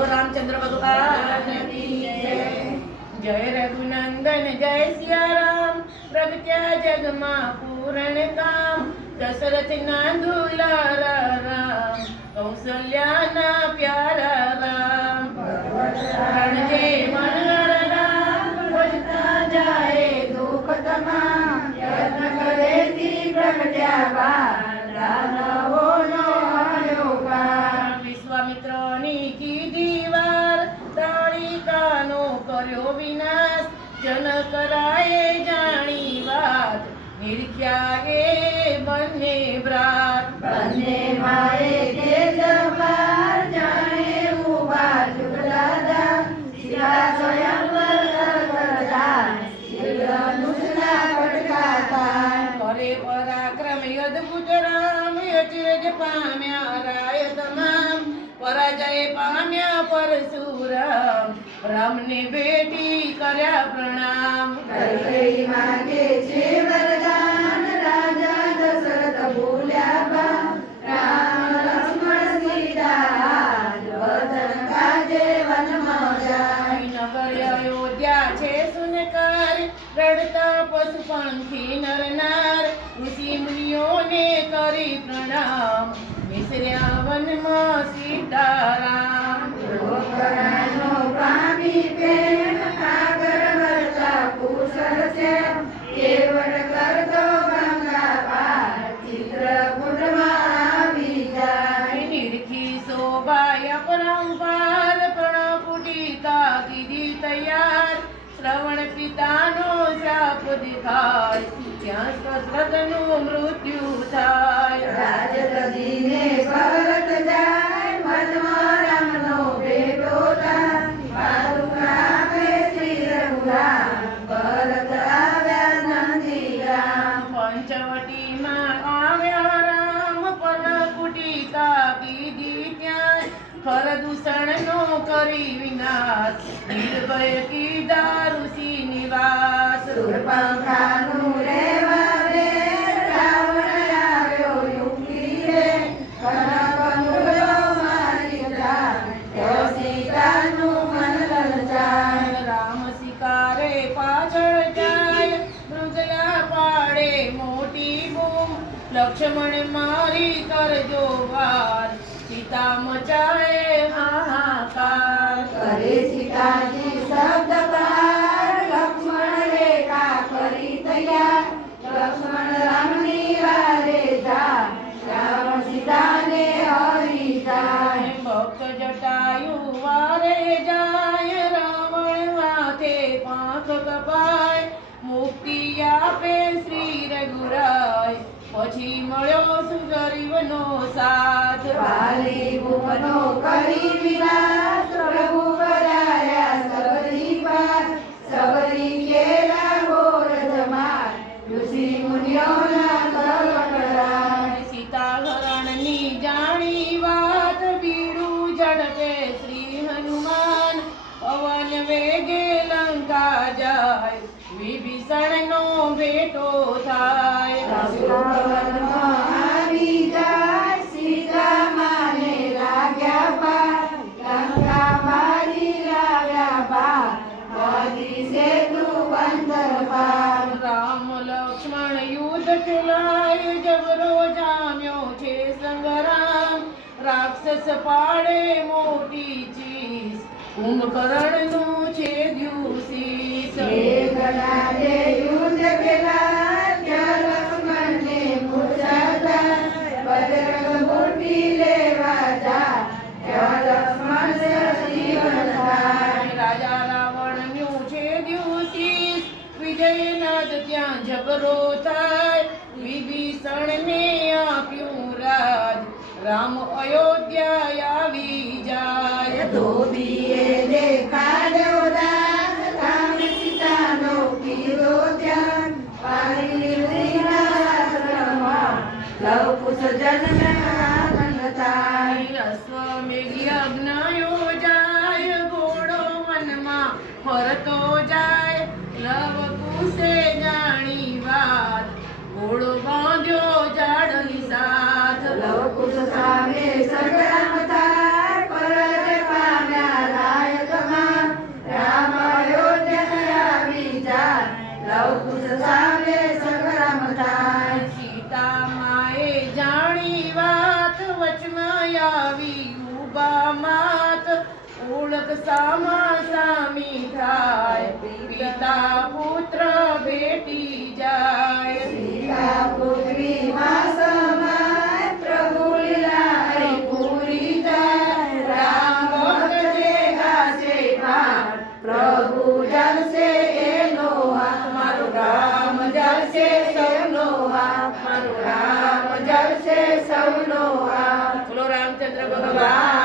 બોલો રામચંદ્ર ભગવાન જય રઘુનંદન જય સિયારામ પ્રગટ્યા જગમાં પૂરણ કામ દશરથ ના દુલારા રામ કૌશલ્યાના કર્યો વિનાશ. જન કરાએ જાણી વાત. નિર્ખ્યા એ બંને ભ્રાત બંને માએ કે જવાર જાણે ઊભા જુગલાદા. શિલા સ્વયં કરે પરાક્રમ અદ્ભુત રામ અચરજ પામ્યા રાય તમામ પરાજય પામ્યા પરશુરામ. રામને ભેટી કર્યા પ્રણામ કૈકેયી માગે છે વરદાન, રાજા દશરથ બોલ્યા બા. રામ લક્ષ્મણ સીતા, વતન કાજે વનમાં જાય. નગર અયોધ્યા છે સુનકાર રડતા પશુ પંખી નરનાર ઋષિ મુનિઓને કરી પ્રણામ મિશ્ર્યા વનમાં સીતારામ શ્રવણ પિતાનો શ્રાપ દેખાય ત્યાં દશરથનું મૃત્યુ થાય રાજગદીને ભરત જાય, કરી વિનાશ નિર્ભય કી દારૂસી નિવાસ સુરપંખાનું રેવા રે, રાવણ આવ્યો યુક્તિ રે. કનક મારી જાય, તો સીતાનું મન લલચાય. રામ શિકારે પાછળ જાય મૃગલા પાડે મોટી બૂમ લક્ષ્મણ મારી કરજો વાર સીતા મચાએ કપાય મુક્તિ આપે શ્રી રઘુરાય પછી મળ્યો સુગરીવનો સાથ વાલી ભુવનો કરી વિનાશ, પ્રભુ પધાર્યા સબરી પાર. સબરી કેલા ઘોર જમાર, ઋષિ મુનિઓના કલકરાર. સીતા હરણની જાણી વાત બીડું ઝડપે શ્રી હનુમાન પવન વેગે લંકા વિભીષણ નો બેટો થાય આવી જાય, સીતા માને લાગ્યા પાર. લંકા મારી લાવ્યા પાર, મોદી સેતુ બંદર પાર. રામ લક્ષ્મણ યુદ્ધ ખેલાય જબરો જામ્યો છે સંગ્રામ રાક્ષસ પાડે મોટી ચીસ કુંભકર્ણનું છે થાય. રાજા રાવણનું છે દ્યુશીસ વિજયનાથ ત્યાં જબરો થાય વિભીષણને આપ્યું રાજ રામ અયોધ્યા આવી જાય ધોબીએ અશ્વમેઘી અગ્ન યોજાય ઘોડો મનમાં ફરતો જાય, લવ કુશે જાણી વાત. ઘોડો બાંધ્યો ઝાડની સાથ. લવ કુસ સામે સંગ્રામ થાય પરજ પામ્યા રાય લવ કુશ માત ઓળખ સામા સામી થાય પિતા પુત્ર ભેટી જાય પિતા પૃથ્વીમાં સમાય પ્રભુ લીલા હરિ પૂરી થાય રામ ભક્ત જે ગાશે ભાન પ્રભુ જલશે એનો મારું રામ જલશે સૌનો મારું રામ જલશે સૌનો બોલો રામચંદ્ર ભગવાન ભગવાન